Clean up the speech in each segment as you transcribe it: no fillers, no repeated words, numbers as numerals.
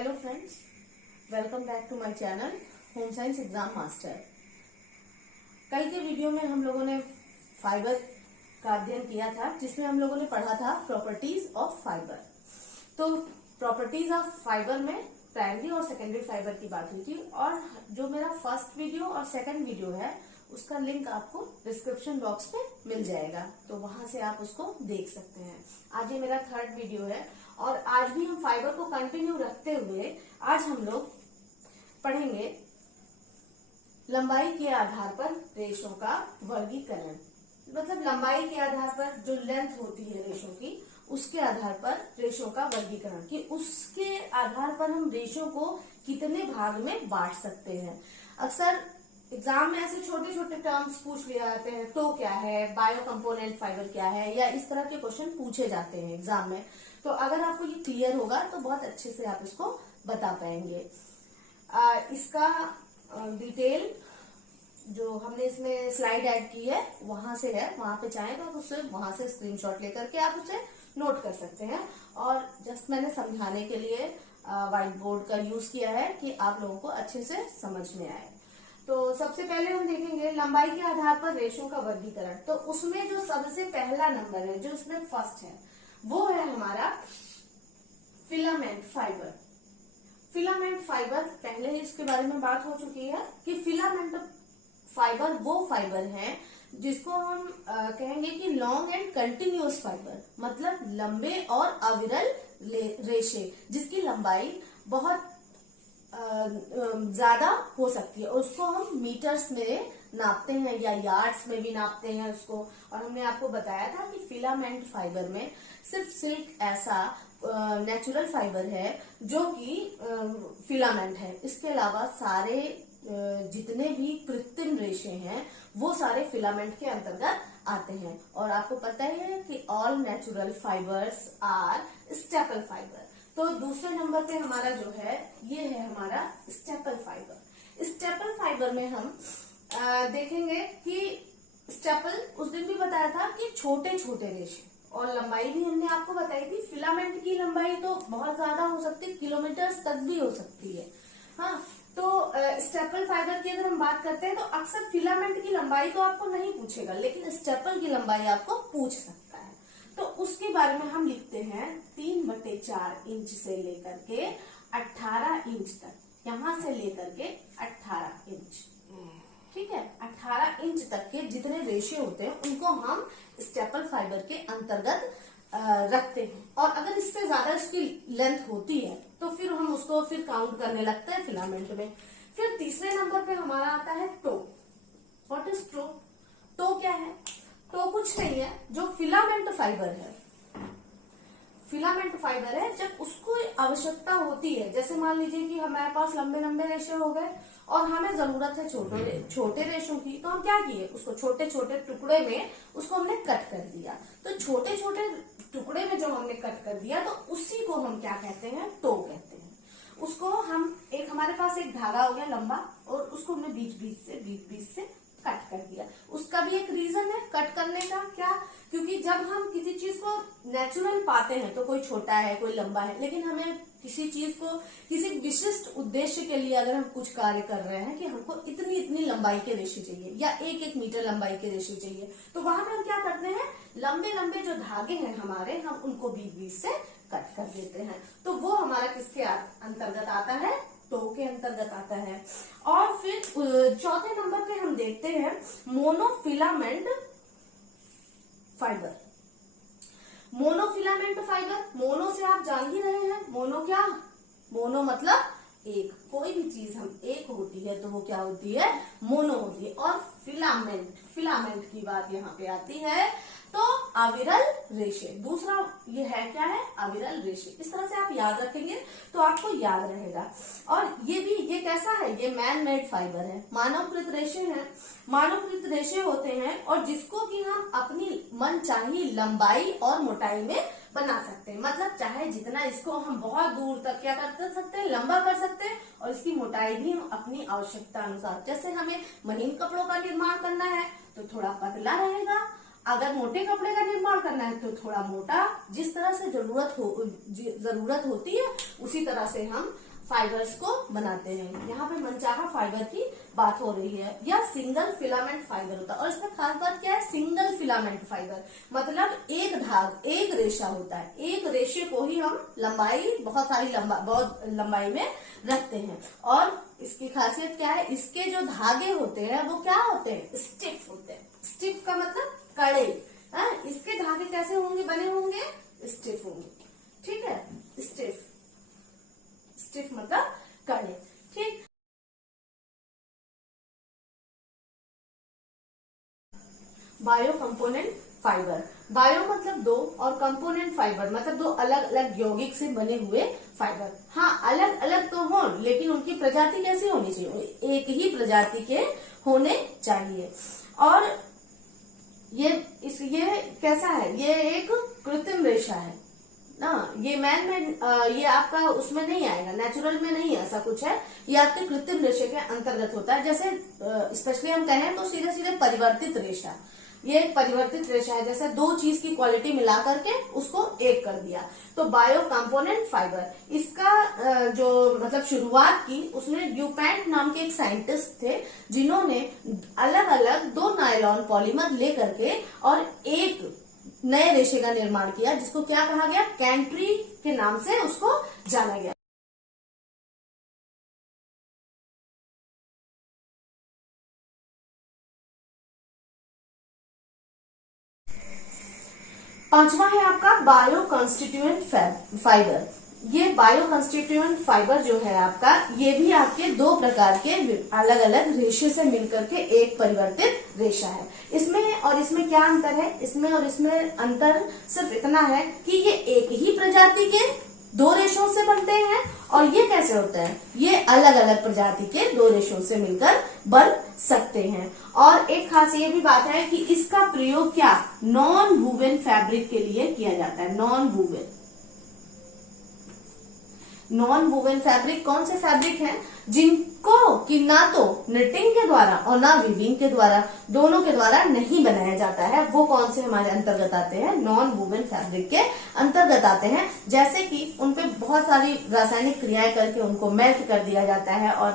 Hello friends, welcome back to my channel home science exam master. कल के video में हम लोगों ने फाइबर का अध्ययन किया था, जिसमें हम लोगों ने पढ़ा था प्रॉपर्टीज ऑफ फाइबर। तो प्रॉपर्टीज ऑफ फाइबर में प्राइमरी और सेकेंडरी फाइबर की बात हुई थी, और जो मेरा फर्स्ट वीडियो और सेकेंड वीडियो है उसका लिंक आपको डिस्क्रिप्शन बॉक्स में मिल जाएगा, तो वहां से आप उसको देख सकते हैं। आज ये मेरा थर्ड वीडियो है और आज भी हम फाइबर को कंटिन्यू रखते हुए आज हम लोग पढ़ेंगे लंबाई के आधार पर रेशों का वर्गीकरण। मतलब लंबाई के आधार पर जो लेंथ होती है रेशों की, उसके आधार पर रेशों का वर्गीकरण, कि उसके आधार पर हम रेशों को कितने भाग में बांट सकते हैं। अक्सर एग्जाम में ऐसे छोटे छोटे टर्म्स पूछ लिए जाते हैं, तो क्या है, बायो कंपोनेंट फाइबर क्या है, या इस तरह के क्वेश्चन पूछे जाते हैं एग्जाम में। तो अगर आपको ये क्लियर होगा तो बहुत अच्छे से आप इसको बता पाएंगे। इसका डिटेल जो हमने इसमें स्लाइड ऐड की है वहां से है, वहां पे चाहें तो आप उससे वहां से स्क्रीनशॉट लेकर के आप उसे नोट कर सकते हैं। और जस्ट मैंने समझाने के लिए व्हाइट बोर्ड का यूज किया है कि आप लोगों को अच्छे से समझ में आए। तो सबसे पहले हम देखेंगे लंबाई के आधार पर रेशों का वर्गीकरण। तो उसमें जो सबसे पहला नंबर है, जो उसमें फर्स्ट है, वो है हमारा फिलामेंट फाइबर। फिलामेंट फाइबर, पहले ही इसके बारे में बात हो चुकी है कि फिलामेंट फाइबर वो फाइबर है जिसको हम कहेंगे कि लॉन्ग एंड कंटिन्यूअस फाइबर, मतलब लंबे और अविरल रेशे, जिसकी लंबाई बहुत ज्यादा हो सकती है। उसको हम मीटर्स में नापते हैं या यार्ड्स में भी नापते हैं उसको। और हमने आपको बताया था कि फिलामेंट फाइबर में सिर्फ सिल्क ऐसा नेचुरल फाइबर है जो कि फिलामेंट है। इसके अलावा सारे जितने भी कृत्रिम रेशे हैं वो सारे फिलामेंट के अंतर्गत आते हैं। और आपको पता ही है कि all natural fibres are staple fibre. तो दूसरे नंबर पे हमारा जो है ये है हमारा स्टेपल फाइबर। स्टेपल फाइबर में हम देखेंगे कि स्टेपल उस दिन भी बताया था कि छोटे छोटे रेशे, और लंबाई भी हमने आपको बताई थी। फिलामेंट की लंबाई तो बहुत ज्यादा हो सकती है, किलोमीटर्स तक भी हो सकती है। हाँ, तो स्टेपल फाइबर की अगर हम बात करते हैं तो अक्सर फिलामेंट की लंबाई तो आपको नहीं पूछेगा, लेकिन स्टेपल की लंबाई आपको पूछ सकता है। तो उसके बारे में हम लिखते हैं 3/4 इंच से लेकर के 18 इंच तक, यहां से लेकर के 18 इंच, ठीक है। 18 इंच तक के जितने रेशे होते हैं उनको हम स्टेपल फाइबर के अंतर्गत रखते हैं। और अगर इससे ज्यादा इसकी लेंथ होती है तो फिर हम उसको फिर काउंट करने लगते हैं फिलामेंट में। फिर तीसरे नंबर पे हमारा आता है tow. What is tow? Tow क्या है? टो कुछ नहीं है, जो फिलामेंट फाइबर है, फिलामेंट फाइबर है, जब उसको आवश्यकता होती है, जैसे मान लीजिए कि हमारे पास लंबे लंबे रेशे हो गए और हमें जरूरत है छोटे रेशों की, तो हम क्या किए, उसको छोटे छोटे टुकड़े में उसको हमने कट कर दिया। तो छोटे छोटे टुकड़े में जो हमने कट कर दिया, तो उसी को हम क्या कहते हैं, टो कहते हैं। उसको हम हमारे पास एक धागा हो गया लंबा, और उसको हमने बीच बीच से कट कर दिया। उसका भी एक रीजन है कट करने का, क्या? क्योंकि जब हम किसी चीज को नेचुरल पाते हैं तो कोई छोटा है कोई लंबा है, लेकिन हमें किसी चीज को किसी विशिष्ट उद्देश्य के लिए अगर हम कुछ कार्य कर रहे हैं कि हमको इतनी इतनी लंबाई के रेशे चाहिए या 1-1 मीटर लंबाई के रेशे चाहिए, तो वहां पे हम क्या करते हैं, लंबे लंबे जो धागे हैं हमारे, हम उनको बीच बीच से कट कर देते हैं। तो वो हमारा किसके अंतर्गत आता है, टो के अंतर्गत आता है। और फिर चौथे नंबर पे हम देखते हैं monofilament fibre. Monofilament fibre, mono से आप जान ही रहे हैं, मोनो क्या? मोनो मतलब एक, कोई भी चीज हम एक होती है तो वो क्या होती है, मोनो होती है। और फिलामेंट की बात यहाँ पे आती है तो अविरल रेशे। दूसरा ये है क्या है, अविरल रेशे। इस तरह से आप याद रखेंगे तो आपको याद रहेगा। और ये कैसा है, ये मैन मेड फाइबर है, मानवकृत रेशे हैं। मानवकृत रेशे होते हैं और जिसको कि हम अपनी मनचाही लंबाई और मोटाई में बना सकते हैं। मतलब चाहे जितना इसको हम बहुत दूर तक क्या कर सकते हैं, लंबा कर सकते हैं, और इसकी मोटाई भी हम अपनी आवश्यकता अनुसार, जैसे हमें महीन कपड़ों का निर्माण करना है तो थोड़ा पतला रहेगा, अगर मोटे कपड़े का निर्माण करना है तो थोड़ा मोटा, जिस तरह से जरूरत होती है उसी तरह से हम फाइबर्स को बनाते हैं। यहाँ पे मनचाहा फाइबर की बात हो रही है, या सिंगल फिलामेंट फाइबर होता है। और इसमें खास बात क्या है, सिंगल फिलामेंट फाइबर मतलब एक धाग, एक रेशा होता है। एक रेशे को ही हम लंबाई बहुत लंबाई में रखते हैं। और इसकी खासियत क्या है, इसके जो धागे होते हैं वो क्या होते हैं, स्टिफ होते हैं। स्टिफ का मतलब कड़े। इसके धागे कैसे होंगे, बने होंगे, स्टिफ होंगे। ठीक है, स्टिफ, स्टिफ मतलब कड़े। ठीक, बायो कंपोनेंट फाइबर, बायो मतलब दो और कंपोनेंट फाइबर मतलब दो अलग अलग यौगिक से बने हुए फाइबर। हाँ, अलग अलग तो हो लेकिन उनकी प्रजाति कैसी होनी चाहिए, एक ही प्रजाति के होने चाहिए। और ये कैसा है, ये एक कृत्रिम रेशा है ना, ये मैन में ये आपका उसमें नहीं आएगा, नेचुरल में नहीं ऐसा कुछ है, ये आपके कृत्रिम रेशे के अंतर्गत होता है। जैसे स्पेशली हम कहें तो सीधे सीधे परिवर्तित रेशा, ये एक परिवर्तित रेशा है, जैसे दो चीज की क्वालिटी मिला करके उसको एक कर दिया। तो बायो कंपोनेंट फाइबर, इसका जो मतलब शुरुआत की उसने ड्यूपैंट नाम के एक साइंटिस्ट थे, जिन्होंने अलग अलग दो नायलॉन पॉलीमर लेकर के और एक नए रेशे का निर्माण किया, जिसको क्या कहा गया, कैंट्री के नाम से उसको जाना गया। पांचवा है आपका बायो कंस्टिट्यूएंट फाइबर। ये बायो कंस्टिट्यूएंट फाइबर जो है आपका, ये भी आपके दो प्रकार के अलग अलग रेशे से मिलकर के एक परिवर्तित रेशा है। इसमें और इसमें क्या अंतर है, इसमें और इसमें अंतर सिर्फ इतना है कि ये एक ही प्रजाति के दो रेशों से बनते हैं, और ये कैसे होता है, ये अलग अलग प्रजाति के दो रेशों से मिलकर बन सकते हैं। और एक खास ये भी बात है कि इसका प्रयोग क्या, नॉन वूवन फैब्रिक के लिए किया जाता है। नॉन वूवन फैब्रिक कौन से फैब्रिक हैं, जिनको कि ना तो निटिंग के द्वारा और ना वीविंग के द्वारा, दोनों के द्वारा नहीं बनाया जाता है, वो कौन से हमारे अंतर्गत आते हैं, नॉन वूवन फैब्रिक के अंतर्गत आते हैं। जैसे कि उनपे बहुत सारी रासायनिक क्रियाएं करके उनको मेल्ट कर दिया जाता है, और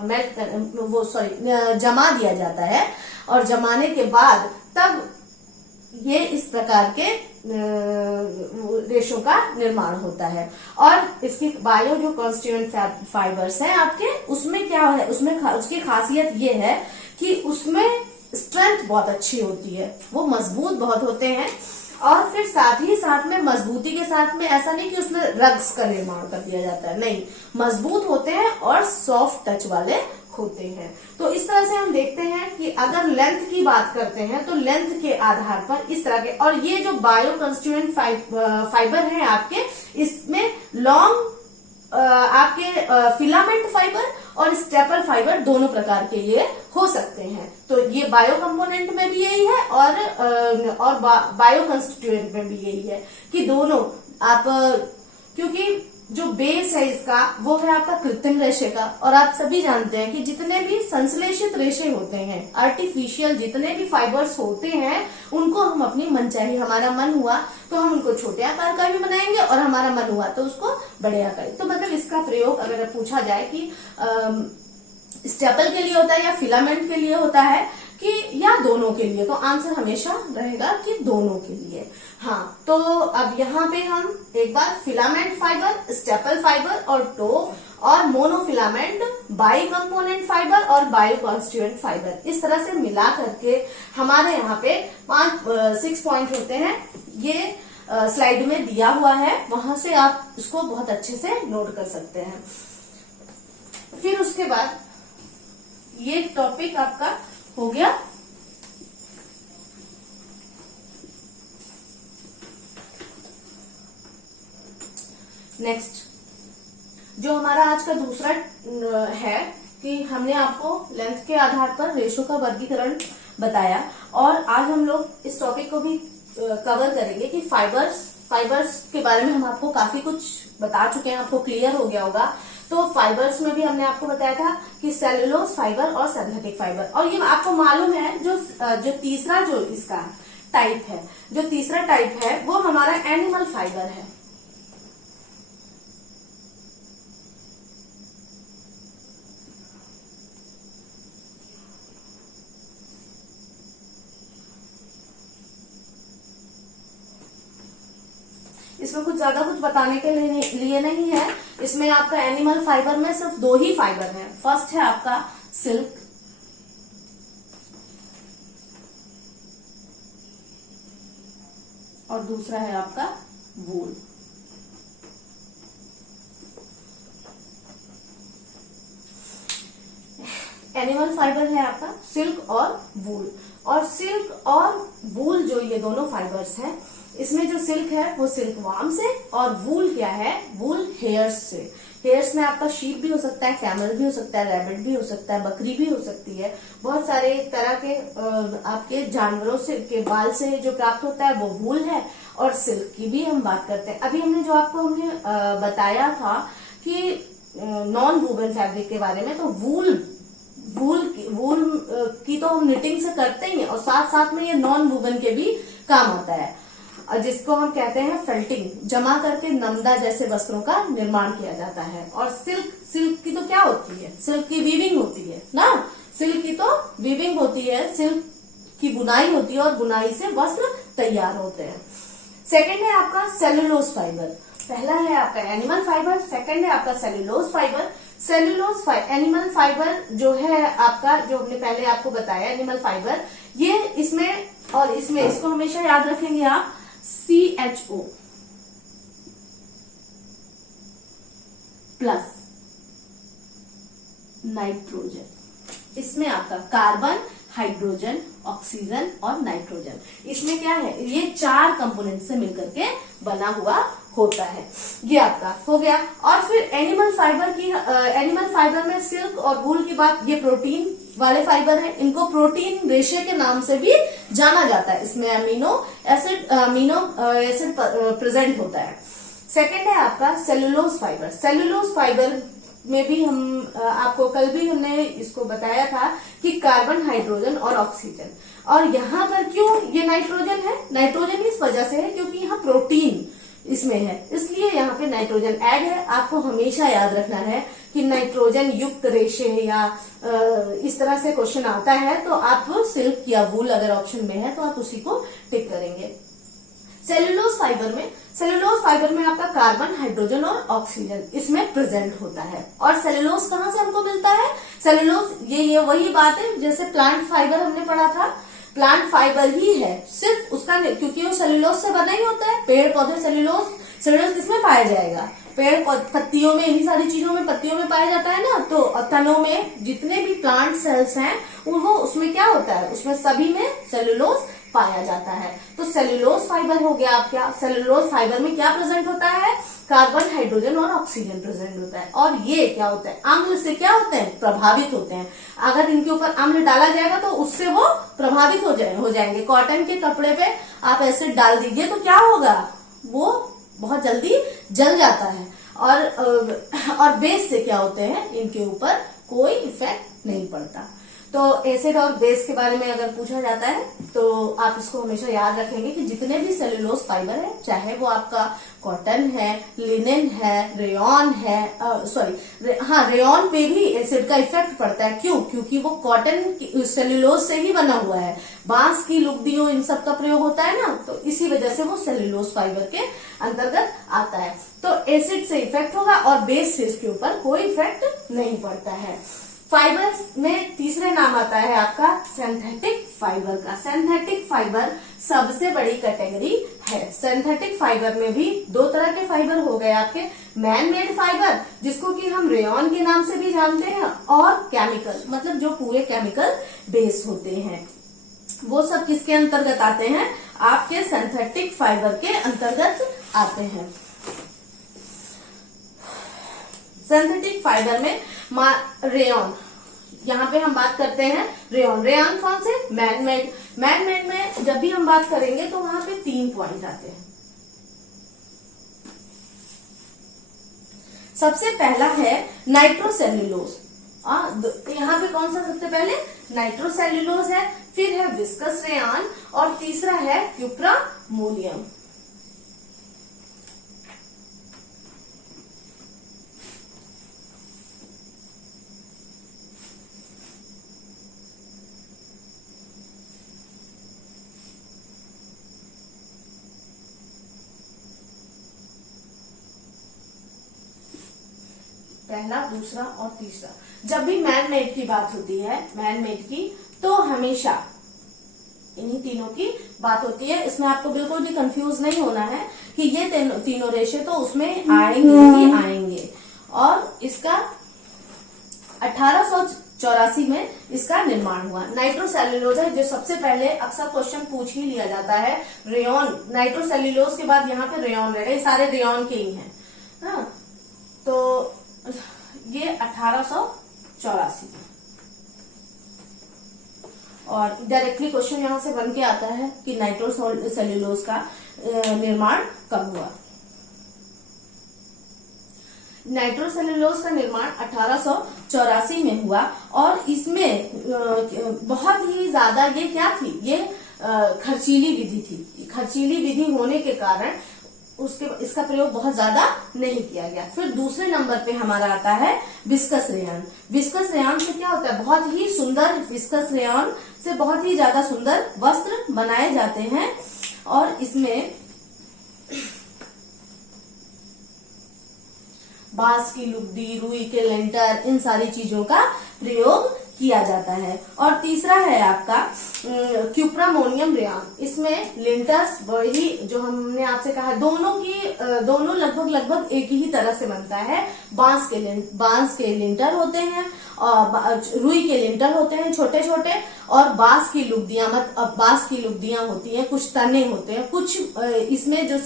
जमा दिया जाता है, और जमाने के बाद तब ये इस प्रकार के रेशों का निर्माण होता है। और इसकी बायो जो कॉन्स्टिट्यूएंट फाइबर्स हैं आपके, उसमें क्या है, उसकी खासियत ये है कि उसमें स्ट्रेंथ बहुत अच्छी होती है, वो मजबूत बहुत होते हैं। और फिर साथ ही साथ में मजबूती के साथ में ऐसा नहीं कि उसमें रग्स का निर्माण कर दिया जाता है, नहीं, मजबूत होते हैं और सॉफ्ट टच वाले होते हैं। तो इस तरह से हम देखते हैं कि अगर लेंथ की बात करते हैं तो लेंथ के आधार पर इस तरह के, और ये जो बायो कंस्टिट्यूएंट फाइबर है आपके, इसमें लॉन्ग आपके filament fibre or staple fibre दोनों प्रकार के ये हो सकते हैं। तो ये बायो कंपोनेंट में भी यही है और बायो कंस्टिट्यूएंट में भी यही है कि दोनों आप, क्योंकि जो बेस है इसका वो है आपका कृत्रिम रेशे का, और आप सभी जानते हैं कि जितने भी संश्लेषित रेशे होते हैं, आर्टिफिशियल जितने भी फाइबर्स होते हैं, उनको हम अपनी मनचाही, हमारा मन हुआ तो हम उनको छोटे आकार का भी बनाएंगे, और हमारा मन हुआ तो उसको बड़े आकार। तो मतलब इसका प्रयोग अगर पूछा जाए कि स्टेपल के लिए होता है या फिलामेंट के लिए होता है कि या दोनों के लिए, तो आंसर हमेशा रहेगा कि दोनों के लिए। हाँ, तो अब यहाँ पे हम एक बार फिलामेंट फाइबर, स्टेपल फाइबर और टो, और मोनोफिलामेंट, बाई कंपोनेंट फाइबर और बायो कॉन्स्टिट्यूएंट फाइबर, इस तरह से मिला करके हमारे यहाँ पे 6 पॉइंट होते हैं। ये स्लाइड में दिया हुआ है, वहां से आप उसको बहुत अच्छे से नोट कर सकते हैं। फिर उसके बाद ये टॉपिक आपका हो गया। नेक्स्ट जो हमारा आज का दूसरा है कि हमने आपको लेंथ के आधार पर रेशो का वर्गीकरण बताया, और आज हम लोग इस टॉपिक को भी कवर करेंगे कि फाइबर्स के बारे में हम आपको काफी कुछ बता चुके हैं, आपको क्लियर हो गया होगा। तो फाइबर्स में भी हमने आपको बताया था कि सेलुलोज फाइबर और सिंथेटिक फाइबर, और ये आपको मालूम है जो तीसरा जो इसका टाइप है, जो तीसरा टाइप है वो हमारा एनिमल फाइबर है। इसमें कुछ ज्यादा कुछ बताने के लिए नहीं है। इसमें आपका एनिमल फाइबर में सिर्फ 2 ही फाइबर है। फर्स्ट है आपका सिल्क, और दूसरा है आपका वूल। एनिमल फाइबर है आपका सिल्क और वूल। और सिल्क और वूल जो ये दोनों फाइबर्स हैं, इसमें जो सिल्क है वो सिल्क वार्म से, और वूल क्या है, वूल हेयर्स से। हेयर्स में आपका शीप भी हो सकता है, कैमल भी हो सकता है, रैबिट भी हो सकता है, बकरी भी हो सकती है। बहुत सारे तरह के आपके जानवरों से के बाल से जो प्राप्त होता है वो वूल है। और सिल्क की भी हम बात करते हैं। अभी हमने जो आपको बताया था कि नॉन वूवन फैब्रिक के बारे में, तो वूल की तो हम निटिंग से करते ही हैं, और साथ साथ में ये नॉन वूवन के भी काम आता है, जिसको हम कहते हैं फेल्टिंग। जमा करके नमदा जैसे वस्त्रों का निर्माण किया जाता है। और सिल्क की तो क्या होती है, सिल्क की वीविंग होती है ना, सिल्क की तो वीविंग होती है, सिल्क की बुनाई होती है, और बुनाई से वस्त्र तैयार होते हैं। सेकेंड है आपका सेलुलोज फाइबर। पहला है आपका एनिमल फाइबर, सेकेंड है आपका सेलुलोज फाइबर। एनिमल फाइबर जो है आपका, जो हमने पहले आपको बताया एनिमल फाइबर, ये इसमें और इसमें, इसको हमेशा याद रखेंगे आप, CHO प्लस नाइट्रोजन, इसमें आपका कार्बन, हाइड्रोजन, ऑक्सीजन और नाइट्रोजन, इसमें क्या है, ये 4 कंपोनेंट से मिलकर के बना हुआ होता है। ये आपका हो गया। और फिर एनिमल फाइबर में सिल्क और वूल की बात, ये प्रोटीन वाले फाइबर हैं, इनको प्रोटीन रेशे के नाम से भी जाना जाता है। इसमें अमीनो एसिड प्रेजेंट होता है। सेकेंड है आपका सेलुलोज फाइबर। सेलुलोज फाइबर में भी हम आपको कल भी हमने इसको बताया था कि कार्बन, हाइड्रोजन और ऑक्सीजन। और यहाँ पर क्यों ये नाइट्रोजन है, नाइट्रोजन इस वजह से है क्योंकि यहाँ प्रोटीन इसमें है, इसलिए यहाँ पे नाइट्रोजन ऐड है। आपको हमेशा याद रखना है कि नाइट्रोजन युक्त रेशे या इस तरह से क्वेश्चन आता है तो आप सिल्क या वूल अगर ऑप्शन में है तो आप उसी को टिक करेंगे। सेलुलोज फाइबर में आपका कार्बन, हाइड्रोजन और ऑक्सीजन इसमें प्रेजेंट होता है। और सेलुलोज कहाँ से हमको मिलता है, सेलुलोज ये वही बात है जैसे प्लांट फाइबर हमने पढ़ा था, प्लांट फाइबर ही है, सिर्फ उसका क्योंकि वो सेलुलोज से बना ही होता है। पेड़ पौधे सेलुलोज किसमें पाया जाएगा, पेड़ पत्तियों में, इन्हीं सारी चीजों में, पत्तियों में पाया जाता है ना। तो तनों में जितने भी प्लांट सेल्स हैं वो उसमें क्या होता है, उसमें सभी में सेलुलोज पाया जाता है। तो सेलुलोज फाइबर हो गया आपका। सेलुलोज फाइबर में क्या प्रेजेंट होता है, कार्बन, हाइड्रोजन और ऑक्सीजन प्रेजेंट होता है। और ये क्या होता है, अम्ल से क्या होते हैं, प्रभावित होते हैं। अगर इनके ऊपर अम्ल डाला जाएगा तो उससे वो प्रभावित हो जाएंगे। कॉटन के कपड़े पे आप एसिड डाल दीजिए तो क्या होगा, वो बहुत जल्दी जल जाता है। और बेस से क्या होते हैं, इनके ऊपर कोई इफेक्ट नहीं पड़ता। तो एसिड और बेस के बारे में अगर पूछा जाता है तो आप इसको हमेशा याद रखेंगे कि जितने भी सेलुलोज फाइबर है, चाहे वो आपका कॉटन है, लिनेन है, रेयॉन है, रेयॉन पे भी एसिड का इफेक्ट पड़ता है। क्यों, क्योंकि वो कॉटन सेलुलोज से ही बना हुआ है। बांस की लुगदियों इन सब का प्रयोग होता है ना, तो इसी वजह से वो सेलुलोज फाइबर के अंतर्गत आता है। तो एसिड से इफेक्ट होगा और बेस से इसके ऊपर कोई इफेक्ट नहीं पड़ता है। फाइबर में तीसरे नाम आता है आपका सिंथेटिक फाइबर का। सिंथेटिक फाइबर सबसे बड़ी कैटेगरी है। सिंथेटिक फाइबर में भी 2 तरह के फाइबर हो गए आपके, मैन मेड फाइबर जिसको कि हम रेयॉन के नाम से भी जानते हैं, और केमिकल, मतलब जो पूरे केमिकल बेस होते हैं। वो सब किसके अंतर्गत आते हैं, आपके सिंथेटिक फाइबर के अंतर्गत आते हैं। सिंथेटिक फाइबर में रेयॉन, यहाँ पे हम बात करते हैं रेयॉन कौन से, मैन मेड में जब भी हम बात करेंगे तो वहां पे 3 पॉइंट आते हैं। सबसे पहला है नाइट्रोसेल्यूलोज। यहाँ पे कौन सा सबसे पहले, नाइट्रोसेल्यूलोज है, फिर है विस्कस रेयॉन और तीसरा है क्यूप्रामोनियम। पहला, दूसरा और तीसरा। जब भी मैन मेड की बात होती है, मैन मेड की, तो हमेशा इन्हीं तीनों की बात होती है। इसमें आपको बिल्कुल भी कंफ्यूज नहीं होना है कि ये तीनों रेशे तो उसमें आएंगे ही आएंगे। और इसका 1884 में इसका निर्माण हुआ। नाइट्रोसेल्यूलोज है जो सबसे पहले अक्सर क्वेश्चन पूछ ही लिया जाता है। रेयॉन, नाइट्रोसेल्यूलोज के बाद यहाँ पे रेयॉन रहेगा, सारे रेयॉन के ही हैं। हाँ, तो ये 1884 और डायरेक्टली क्वेश्चन यहाँ से बन के आता है कि नाइट्रोसेल्यूलोज का निर्माण कब हुआ। नाइट्रोसेल्यूलोज का निर्माण 1884 में हुआ और इसमें बहुत ही ज्यादा ये क्या थी, ये खर्चीली विधि थी। खर्चीली विधि होने के कारण इसका प्रयोग बहुत ज्यादा नहीं किया गया। फिर दूसरे नंबर पे हमारा आता है विस्कस रेयन। विस्कस रेयन से क्या होता है, बहुत ही सुंदर, विस्कस रेयन से बहुत ही ज्यादा सुंदर वस्त्र बनाए जाते हैं और इसमें बांस की लुगदी, रुई के लेंटर, इन सारी चीजों का प्रयोग किया जाता है। और तीसरा है आपका क्यूप्रामोनियम रेयन। इसमें लिंटर्स, वही जो हमने आपसे कहा, दोनों लगभग एक ही तरह से बनता है। बांस के लिंटर होते हैं और रुई के लिंटर होते हैं छोटे छोटे, और बांस की लुगदियां होती हैं, कुछ तने होते हैं, कुछ इसमें जो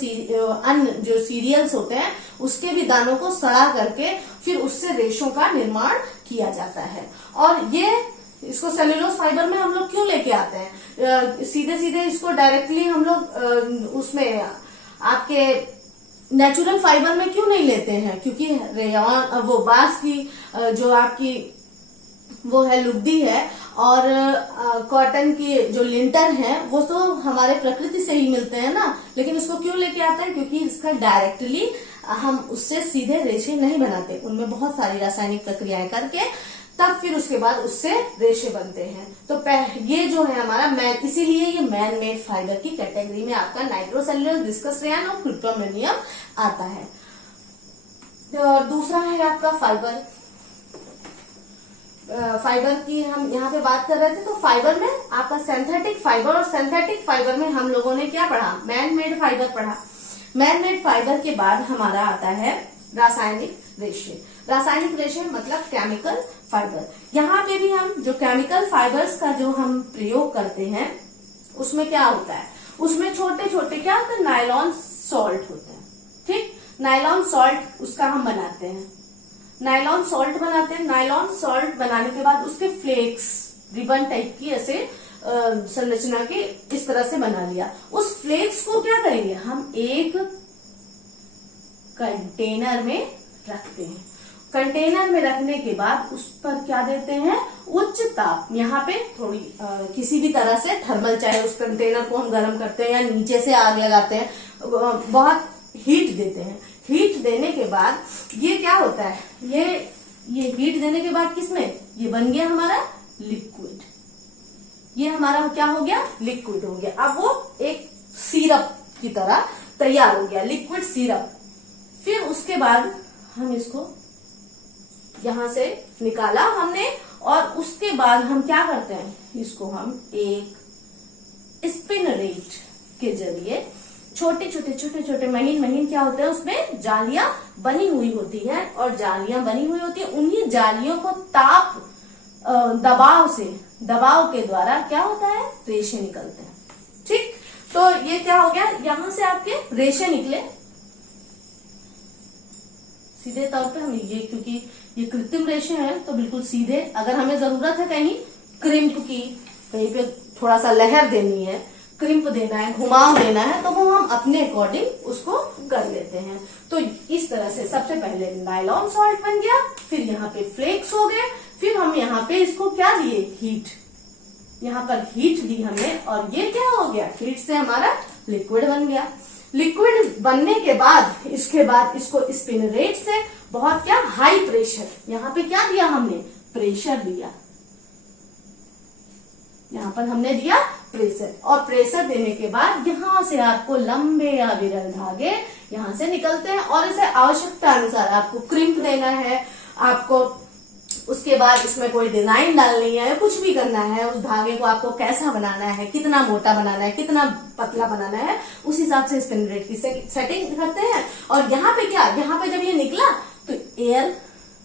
सीरियल्स होते हैं उसके भी दानों को सड़ा करके फिर उससे रेशों का निर्माण किया जाता है। और ये इसको सेल्यूलोज फाइबर में हम लोग क्यों लेके आते हैं, सीधे इसको डायरेक्टली हम लोग उसमें आपके नेचुरल फाइबर में क्यों नहीं लेते हैं, क्योंकि रेयॉन, वो बांस की जो आपकी वो है लुगदी है और कॉटन की जो लिंटर है वो तो हमारे प्रकृति से ही मिलते हैं ना। लेकिन इसको क्यों लेके आते हैं, क्योंकि इसका डायरेक्टली हम उससे सीधे रेशे नहीं बनाते, उनमें बहुत सारी रासायनिक प्रक्रियाएं करके तब फिर उसके बाद उससे रेशे बनते हैं। तो ये जो है हमारा इसीलिए ये मैन मेड फाइबर की कैटेगरी में आपका नाइट्रोसेल्यूलोज, विस्कस रेयन और क्यूप्रामोनियम आता है। और दूसरा है आपका फाइबर। फाइबर की हम यहाँ पे बात कर रहे थे, तो फाइबर में आपका सिंथेटिक फाइबर, और सिंथेटिक फाइबर में हम लोगों ने क्या पढ़ा, मैन मेड फाइबर पढ़ा। मैन मेड फाइबर के बाद हमारा आता है रासायनिक रेशे। रासायनिक रेशे मतलब केमिकल फाइबर। यहाँ पे भी हम जो केमिकल फाइबर्स का जो हम प्रयोग करते हैं उसमें क्या होता है, उसमें छोटे छोटे क्या होता है, नायलॉन सॉल्ट होते हैं। ठीक, नायलॉन सॉल्ट उसका हम बनाते हैं, नायलॉन सॉल्ट बनाते हैं। नायलॉन सॉल्ट बनाने के बाद उसके फ्लेक्स, रिबन टाइप की ऐसे संरचना के इस तरह से बना लिया। उस फ्लेक्स को क्या करेंगे, हम एक कंटेनर में रखते हैं। कंटेनर में रखने के बाद उस पर क्या देते हैं, उच्च ताप, यहाँ पे थोड़ी किसी भी तरह से थर्मल, चाहे उस कंटेनर को हम गर्म करते हैं या नीचे से आग लगाते हैं, बहुत हीट देते हैं। हीट देने के बाद ये क्या होता है, ये हीट देने के बाद किसमें, ये बन गया हमारा लिक्विड। ये हमारा क्या हो गया, लिक्विड हो गया। अब वो एक सिरप की तरह तैयार हो गया, लिक्विड सिरप। फिर उसके बाद हम इसको यहां से निकाला हमने, और उसके बाद हम क्या करते हैं, इसको हम एक स्पिनरेट के जरिए छोटे महीन क्या होते हैं, उसमें जालियां बनी हुई होती हैं, और जालियां बनी हुई होती है, उन्हीं जालियों को ताप दबाव के द्वारा क्या होता है, रेशे निकलते हैं। ठीक, तो ये क्या हो गया, यहां से आपके रेशे निकले सीधे तौर पे। हम ये, क्योंकि ये कृत्रिम रेशे हैं तो बिल्कुल सीधे, अगर हमें जरूरत है कहीं क्रिम्प की, कहीं पे थोड़ा सा लहर देनी है, क्रिम्प देना है, घुमाव देना है, तो वो हम अपने अकॉर्डिंग उसको कर लेते हैं। तो इस तरह से सबसे पहले नायलॉन सॉल्ट बन गया, फिर यहाँ पे फ्लेक्स हो गए, फिर हम यहाँ पे इसको क्या दिए, हीट, यहाँ पर हीट दी हमने, और ये क्या हो गया, हीट से हमारा लिक्विड बन गया। लिक्विड बनने के बाद इसके बाद इसको स्पिनरेट से बहुत क्या हाई प्रेशर, यहाँ पे क्या दिया हमने, प्रेशर दिया, यहाँ पर हमने दिया प्रेशर, और प्रेशर देने के बाद यहाँ से आपको लंबे या विरल धागे यहाँ से निकलते हैं, और इसे आवश्यकता अनुसार आपको क्रिम्प देना है, आपको उसके बाद इसमें कोई डिजाइन डालनी है, कुछ भी करना है, उस धागे को आपको कैसा बनाना है, कितना मोटा बनाना है, कितना पतला बनाना है, उस हिसाब से स्पिन रेट की सेटिंग करते हैं। और यहाँ पे क्या, यहाँ पे जब ये निकला तो एयर,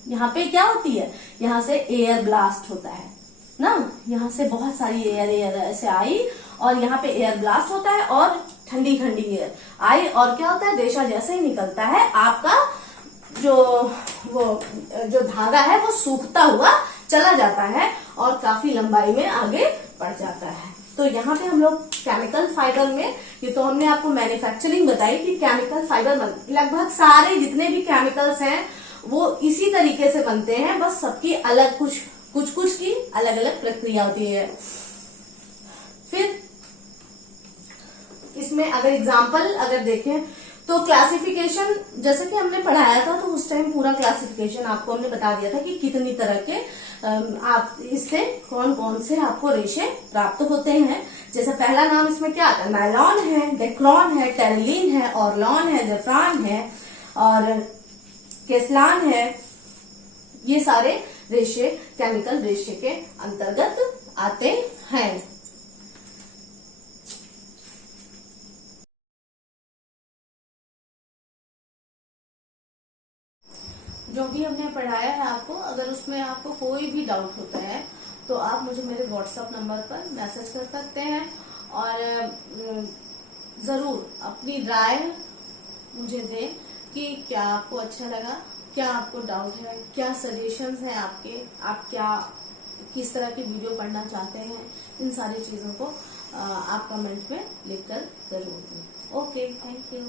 यहाँ पे क्या होती है, यहाँ से एयर ब्लास्ट होता है ना, यहाँ से बहुत सारी एयर ऐसे आई और यहाँ पे एयर ब्लास्ट होता है और ठंडी ठंडी एयर आई, और क्या होता है, रेशा जैसे ही निकलता है आपका जो धागा है वो सूखता हुआ चला जाता है और काफी लंबाई में आगे बढ़ जाता है। तो यहाँ पे हम लोग केमिकल फाइबर में, ये तो हमने आपको मैन्युफैक्चरिंग बताई कि केमिकल फाइबर लगभग सारे जितने भी केमिकल्स हैं वो इसी तरीके से बनते हैं, बस सबकी अलग कुछ की अलग अलग प्रक्रिया होती है। फिर इसमें अगर एग्जाम्पल अगर देखें तो क्लासिफिकेशन, जैसे कि हमने पढ़ाया था तो उस टाइम पूरा क्लासिफिकेशन आपको हमने बता दिया था कि कितनी तरह के आप इससे कौन कौन से आपको रेशे प्राप्त होते हैं। जैसे पहला नाम इसमें क्या आता है, नायलॉन है, डेक्लॉन है, टेरिलीन है, ऑरलॉन है, जेफ्रान है और केस्लान है। ये सारे रेशे केमिकल रेशे के अंतर्गत आते हैं। जो भी हमने पढ़ाया है आपको, अगर उसमें आपको कोई भी डाउट होता है तो आप मुझे मेरे व्हाट्सएप नंबर पर मैसेज कर सकते हैं और जरूर अपनी राय मुझे दें कि क्या आपको अच्छा लगा, क्या आपको डाउट है, क्या सजेशंस हैं आपके, आप क्या किस तरह की वीडियो पढ़ना चाहते हैं। इन सारी चीजों को आप कमेंट में लिखकर जरूर दें। Okay, thank you.